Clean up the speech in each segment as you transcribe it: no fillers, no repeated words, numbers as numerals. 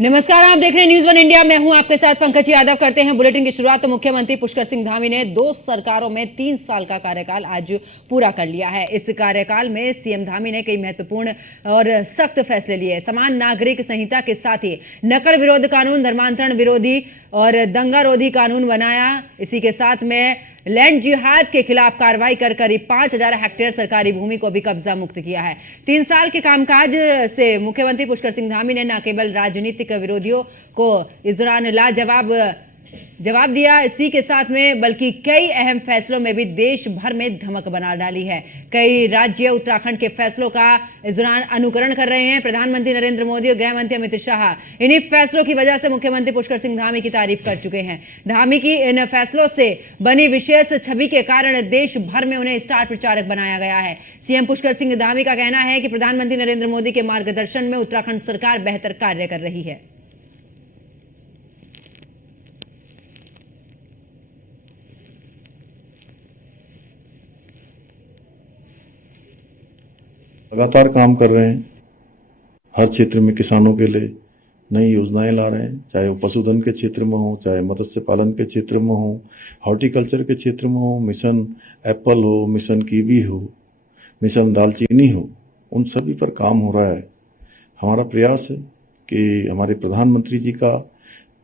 नमस्कार, आप देख रहे हैं न्यूज़ वन इंडिया। मैं हूं आपके साथ पंकज यादव। करते हैं बुलेटिन की शुरुआत। तो मुख्यमंत्री पुष्कर सिंह धामी ने 2 सरकारों में 3 साल का कार्यकाल आज पूरा कर लिया है। इस कार्यकाल में सीएम धामी ने कई महत्वपूर्ण और सख्त फैसले लिए। समान नागरिक संहिता के साथ ही नकल विरोध कानून, धर्मांतरण विरोधी और दंगा रोधी कानून बनाया। इसी के साथ में लैंड जिहाद के खिलाफ कार्रवाई कर करीब 5000 हेक्टेयर सरकारी भूमि को भी कब्जा मुक्त किया है। 3 साल के कामकाज से मुख्यमंत्री पुष्कर सिंह धामी ने न केवल राजनीतिक विरोधियों को इस दौरान जवाब दिया, इसी के साथ में बल्कि कई अहम फैसलों में भी देश भर में धमक बना डाली है। कई राज्य उत्तराखंड के फैसलों का इस दौरान अनुकरण कर रहे हैं। प्रधानमंत्री नरेंद्र मोदी और गृह मंत्री अमित शाह इन्हीं फैसलों की वजह से मुख्यमंत्री पुष्कर सिंह धामी की तारीफ कर चुके हैं। धामी की इन फैसलों से बनी विशेष छवि के कारण देश भर में उन्हें स्टार प्रचारक बनाया गया है। सीएम पुष्कर सिंह धामी का कहना है कि प्रधानमंत्री नरेंद्र मोदी के मार्गदर्शन में उत्तराखंड सरकार बेहतर कार्य कर रही है। लगातार काम कर रहे हैं। हर क्षेत्र में किसानों के लिए नई योजनाएं ला रहे हैं, चाहे वो पशुधन के क्षेत्र में हो, चाहे मत्स्य पालन के क्षेत्र में हो, हॉर्टिकल्चर के क्षेत्र में हो, मिशन एप्पल हो, मिशन कीवी हो, मिशन दालचीनी हो, उन सभी पर काम हो रहा है। हमारा प्रयास है कि हमारे प्रधानमंत्री जी का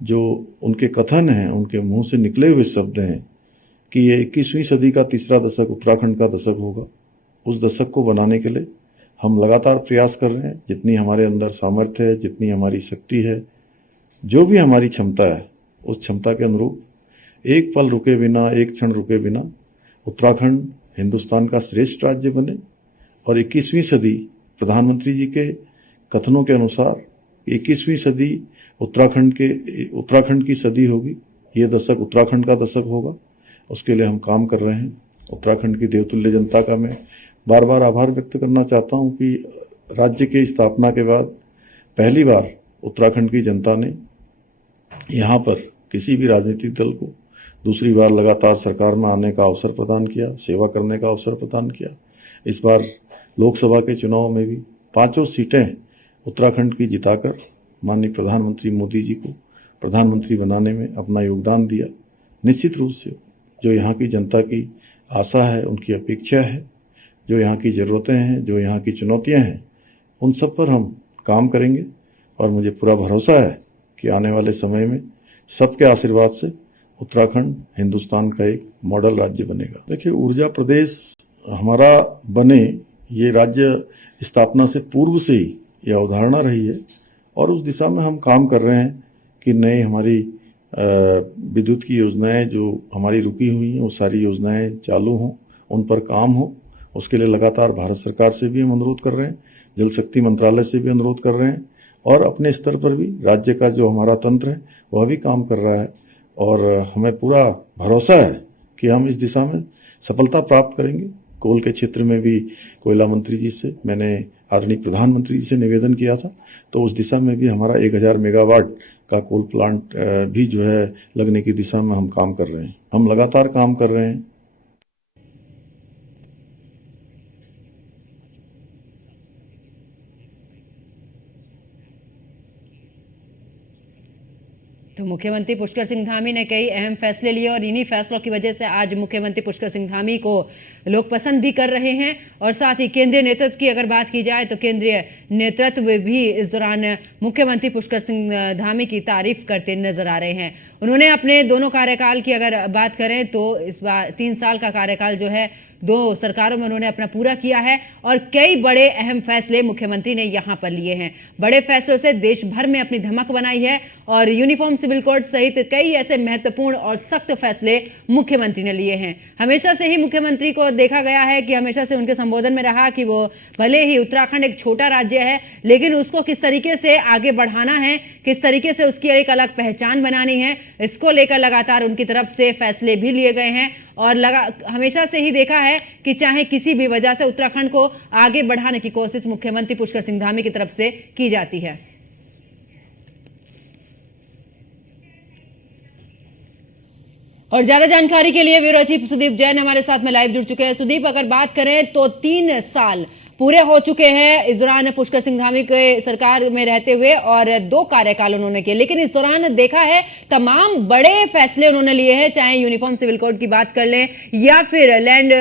जो उनके कथन हैं, उनके मुंह से निकले हुए शब्द हैं कि ये 21वीं सदी का तीसरा दशक उत्तराखंड का दशक होगा, उस दशक को बनाने के लिए हम लगातार प्रयास कर रहे हैं। जितनी हमारे अंदर सामर्थ्य है, जितनी हमारी शक्ति है, जो भी हमारी क्षमता है, उस क्षमता के अनुरूप एक पल रुके बिना, एक क्षण रुके बिना उत्तराखंड हिंदुस्तान का श्रेष्ठ राज्य बने और 21वीं सदी प्रधानमंत्री जी के कथनों के अनुसार 21वीं सदी उत्तराखंड की सदी होगी। ये दशक उत्तराखंड का दशक होगा, उसके लिए हम काम कर रहे हैं। उत्तराखंड की देवतुल्य जनता का मैं बार बार आभार व्यक्त करना चाहता हूं कि राज्य की स्थापना के बाद पहली बार उत्तराखंड की जनता ने यहाँ पर किसी भी राजनीतिक दल को दूसरी बार लगातार सरकार में आने का अवसर प्रदान किया, सेवा करने का अवसर प्रदान किया। इस बार लोकसभा के चुनाव में भी 5 सीटें उत्तराखंड की जिताकर माननीय प्रधानमंत्री मोदी जी को प्रधानमंत्री बनाने में अपना योगदान दिया। निश्चित रूप से जो यहाँ की जनता की आशा है, उनकी अपेक्षा है, जो यहाँ की ज़रूरतें हैं, जो यहाँ की चुनौतियाँ हैं, उन सब पर हम काम करेंगे और मुझे पूरा भरोसा है कि आने वाले समय में सबके आशीर्वाद से उत्तराखंड हिंदुस्तान का एक मॉडल राज्य बनेगा। देखिए, ऊर्जा प्रदेश हमारा बने, ये राज्य स्थापना से पूर्व से ही ये अवधारणा रही है और उस दिशा में हम काम कर रहे हैं कि नई हमारी विद्युत की योजनाएं जो हमारी रुकी हुई हैं, वो सारी योजनाएं चालू हों, उन पर काम हो। उसके लिए लगातार भारत सरकार से भी हम अनुरोध कर रहे हैं, जल शक्ति मंत्रालय से भी अनुरोध कर रहे हैं और अपने स्तर पर भी राज्य का जो हमारा तंत्र है वह भी काम कर रहा है और हमें पूरा भरोसा है कि हम इस दिशा में सफलता प्राप्त करेंगे। कोल के क्षेत्र में भी कोयला मंत्री जी से मैंने आदरणीय प्रधानमंत्री जी से निवेदन किया था, तो उस दिशा में भी हमारा 1000 मेगावाट का कोल प्लांट भी जो है लगने की दिशा में हम काम कर रहे हैं। हम लगातार काम कर रहे हैं। तो मुख्यमंत्री पुष्कर सिंह धामी ने कई अहम फैसले लिए और इन्हीं फैसलों की वजह से आज मुख्यमंत्री पुष्कर सिंह धामी को लोग पसंद भी कर रहे हैं। और साथ ही केंद्रीय नेतृत्व की अगर बात की जाए तो केंद्रीय नेतृत्व भी इस दौरान मुख्यमंत्री पुष्कर सिंह धामी की तारीफ करते नजर आ रहे हैं। उन्होंने अपने दोनों कार्यकाल की अगर बात करें तो इस बार 3 साल का कार्यकाल जो है 2 सरकारों में उन्होंने अपना पूरा किया है और कई बड़े अहम फैसले मुख्यमंत्री ने यहां पर लिए हैं। बड़े फैसलों से देश भर में अपनी धमक बनाई है और यूनिफॉर्म सिविल कोड सहित कई ऐसे महत्वपूर्ण और सख्त फैसले मुख्यमंत्री ने लिए हैं। हमेशा से ही मुख्यमंत्री को देखा गया है कि हमेशा से उनके संबोधन में रहा कि वो भले ही उत्तराखंड एक छोटा राज्य है, लेकिन उसको किस तरीके से आगे बढ़ाना है, किस तरीके से उसकी एक अलग पहचान बनानी है, इसको लेकर लगातार उनकी तरफ से फैसले भी लिए गए हैं। और हमेशा से ही देखा है कि चाहे किसी भी वजह से उत्तराखंड को आगे बढ़ाने की कोशिश मुख्यमंत्री पुष्कर सिंह धामी की तरफ से की जाती है। और ज्यादा जानकारी के लिए ब्यूरो चीफ सुदीप जैन हमारे साथ में लाइव जुड़ चुके हैं। सुदीप, अगर बात करें तो 3 साल पूरे हो चुके हैं इस दौरान पुष्कर सिंह धामी के सरकार में रहते हुए, और 2 कार्यकाल उन्होंने किए। लेकिन इस दौरान देखा है तमाम बड़े फैसले उन्होंने लिए हैं, चाहे यूनिफॉर्म सिविल कोड की बात कर लें या फिर लैंड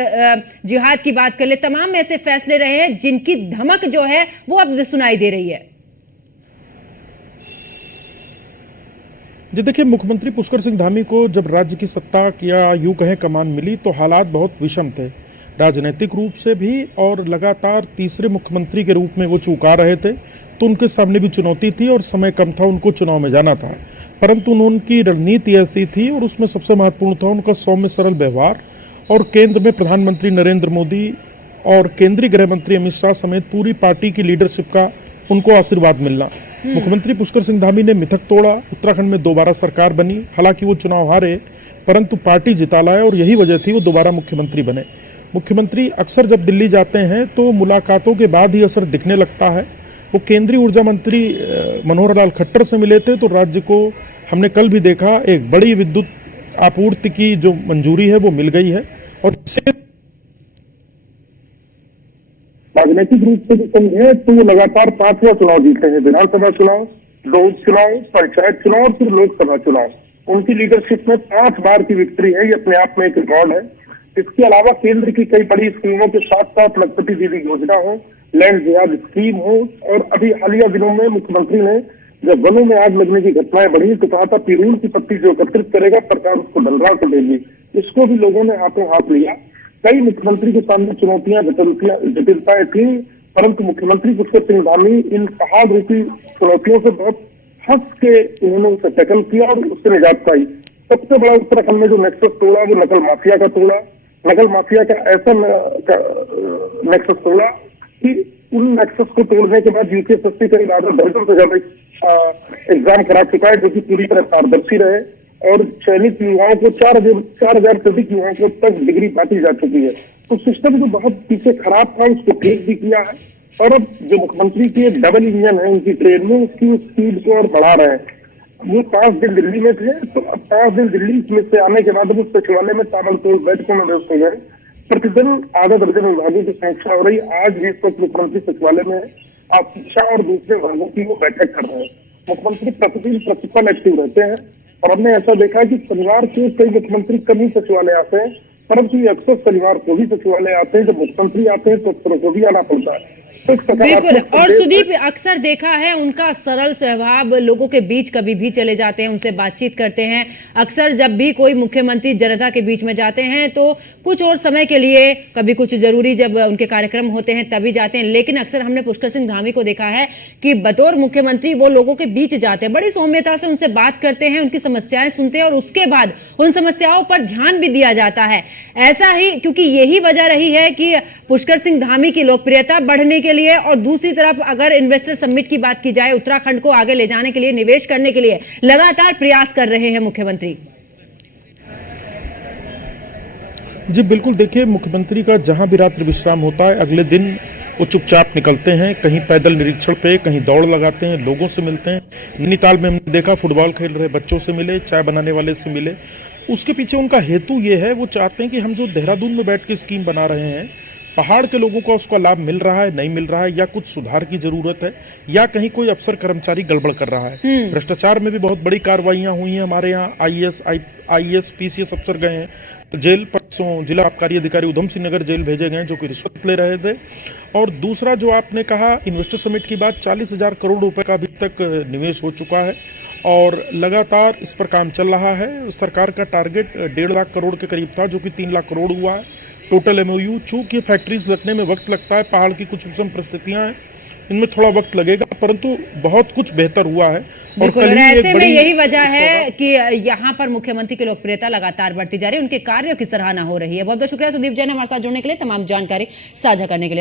जिहाद की बात कर लें। तमाम ऐसे फैसले रहे हैं जिनकी धमक जो है वो अब सुनाई दे रही है। जी देखिए, मुख्यमंत्री पुष्कर सिंह धामी को जब राज्य की सत्ता या यूं कहें कमान मिली तो हालात बहुत विषम थे, राजनीतिक रूप से भी, और लगातार तीसरे मुख्यमंत्री के रूप में वो चूका रहे थे। तो उनके सामने भी चुनौती थी और समय कम था, उनको चुनाव में जाना था। परंतु उनकी रणनीति ऐसी थी, और उसमें सबसे महत्वपूर्ण था उनका सौम्य सरल व्यवहार, और केंद्र में प्रधानमंत्री नरेंद्र मोदी और केंद्रीय गृह मंत्री अमित शाह समेत पूरी पार्टी की लीडरशिप का उनको आशीर्वाद मिलना। मुख्यमंत्री पुष्कर सिंह धामी ने मिथक तोड़ा, उत्तराखंड में दोबारा सरकार बनी। हालांकि वो चुनाव हारे, परंतु पार्टी जिता लाए, और यही वजह थी वो दोबारा मुख्यमंत्री बने। मुख्यमंत्री अक्सर जब दिल्ली जाते हैं तो मुलाकातों के बाद ही असर दिखने लगता है। वो केंद्रीय ऊर्जा मंत्री मनोहर लाल खट्टर से मिले थे, तो राज्य को हमने कल भी देखा एक बड़ी विद्युत आपूर्ति की जो मंजूरी है वो मिल गई है। और राजनीतिक रूप से भी समझे तो वो लगातार 5वां चुनाव जीते हैं, विधानसभा चुनाव, 2 चुनाव, पंचायत चुनाव और फिर लोकसभा चुनाव। उनकी लीडरशिप में 5 बार की विक्ट्री है, ये अपने आप में एक रिकॉर्ड है। इसके अलावा केंद्र की कई बड़ी स्कीमों के साथ साथ लखपति दीदी योजना हो, लैंड जिहाद स्कीम हो, और अभी हालिया दिनों में मुख्यमंत्री ने जब वनों में आग लगने की घटनाएं बढ़ी तो कहा था पिरूल की पत्ती जो एकत्रित करेगा सरकार उसको डलरा को देगी। इसको भी लोगों ने हाथों हाथ लिया। कई मुख्यमंत्री के सामने चुनौतियां जटिलताएं थी, परंतु मुख्यमंत्री पुष्कर सिंह धामी इन पहाड़ रूपी चुनौतियों से बहुत हंस के उन्होंने उसे टैकल किया और उससे निजात पाई। सबसे बड़ा उत्तराखंड में जो नेक्सस तोड़ा वो नकल माफिया का तोड़ा। नकल माफिया का ऐसा नेक्सस तोड़ा कि उन नेक्सस को तोड़ने के बाद यूपीएससी करीब आधा दर्जन से ज्यादा एग्जाम करा चुका है, जो कि पूरी तरह पारदर्शी रहे, और चयनित युवाओं को 4,000 से अधिक युवाओं को तक डिग्री बांटी जा चुकी है। तो सिस्टम जो बहुत पीछे खराब था उसको ठीक भी किया है, और अब जो मुख्यमंत्री की डबल इंजन है उनकी ट्रेन में, उसकी स्पीड को और बढ़ा रहे हैं। वो 5 दिन दिल्ली में थे, तो अब 5 दिन दिल्ली में से आने के बाद उस सचिवालय में ताबड़तोड़ बैठकों में व्यस्त हो गए। प्रतिदिन आधा दर्जन विभागों की समीक्षा हो रही। आज भी इस वक्त मुख्यमंत्री सचिवालय में आप शिक्षा और दूसरे विभागों की वो बैठक कर रहे हैं। मुख्यमंत्री प्रतिदिन प्रिंसिपल एक्टिव रहते हैं, और हमने ऐसा देखा है कि शनिवार को कई मुख्यमंत्री कभी सचिवालय आते हैं, परंतु ये अक्सर शनिवार को भी सचिवालय आते हैं। जब मुख्यमंत्री आते हैं तो अफसरों को भी आना पड़ता है। बिल्कुल। और सुदीप, अक्सर देखा है उनका सरल स्वभाव, लोगों के बीच कभी भी चले जाते हैं, उनसे बातचीत करते हैं। अक्सर जब भी कोई मुख्यमंत्री जनता के बीच में जाते हैं तो कुछ और समय के लिए, कभी कुछ जरूरी जब उनके कार्यक्रम होते हैं तभी जाते हैं, लेकिन अक्सर हमने पुष्कर सिंह धामी को देखा है कि बतौर मुख्यमंत्री वो लोगों के बीच जाते हैं, बड़ी सौम्यता से उनसे बात करते हैं, उनकी समस्याएं सुनते हैं, और उसके बाद उन समस्याओं पर ध्यान भी दिया जाता है। ऐसा ही, क्योंकि यही वजह रही है कि पुष्कर सिंह धामी की लोकप्रियता बढ़ने के लिए, और दूसरी तरफ अगर इन्वेस्टर समिट की बात की जाए, उत्तराखंड को आगे ले जाने के लिए, निवेश करने के लिए लगातार प्रयास कर रहे हैं मुख्यमंत्री। जी बिल्कुल, देखिए मुख्यमंत्री का जहां भी रात्रि विश्राम होता है, अगले दिन वो चुपचाप निकलते हैं, कहीं पैदल निरीक्षण पे, कहीं दौड़ लगाते हैं, लोगों से मिलते हैं। नैनीताल में हमने देखा फुटबॉल खेल रहे बच्चों से मिले, चाय बनाने वाले से मिले। उसके पीछे उनका हेतु ये है, वो चाहते हैं कि हम जो देहरादून में बैठ के स्कीम बना रहे हैं, पहाड़ के लोगों को उसका लाभ मिल रहा है, नहीं मिल रहा है, या कुछ सुधार की जरूरत है, या कहीं कोई अफसर कर्मचारी गड़बड़ कर रहा है। भ्रष्टाचार में भी बहुत बड़ी कार्रवाइयां हुई हैं। हमारे यहाँ आईएएस पीसीएस अफसर गए हैं तो जेल, परसों जिला आबकारी अधिकारी उधम सिंह नगर जेल भेजे गए जो कि रिश्वत ले रहे थे। और दूसरा जो आपने कहा इन्वेस्टर समिट की बात, 40,000 करोड़ रुपए का अभी तक निवेश हो चुका है, और लगातार इस पर काम चल रहा है। सरकार का टारगेट 1.5 लाख करोड़ के करीब था, जो कि 3 लाख करोड़ हुआ है टोटल एमओयू। चूंकि फैक्ट्रीज लगने में वक्त लगता है, पहाड़ की कुछ विषम परिस्थितियां हैं, इनमें थोड़ा वक्त लगेगा, परंतु बहुत कुछ बेहतर हुआ है। और कल ऐसे में यही वजह है कि यहाँ पर मुख्यमंत्री की लोकप्रियता लगातार बढ़ती जा रही है, उनके कार्यों की सराहना हो रही है। बहुत बहुत शुक्रिया सुदीप जैन हमारे साथ जुड़ने के लिए, तमाम जानकारी साझा करने के लिए।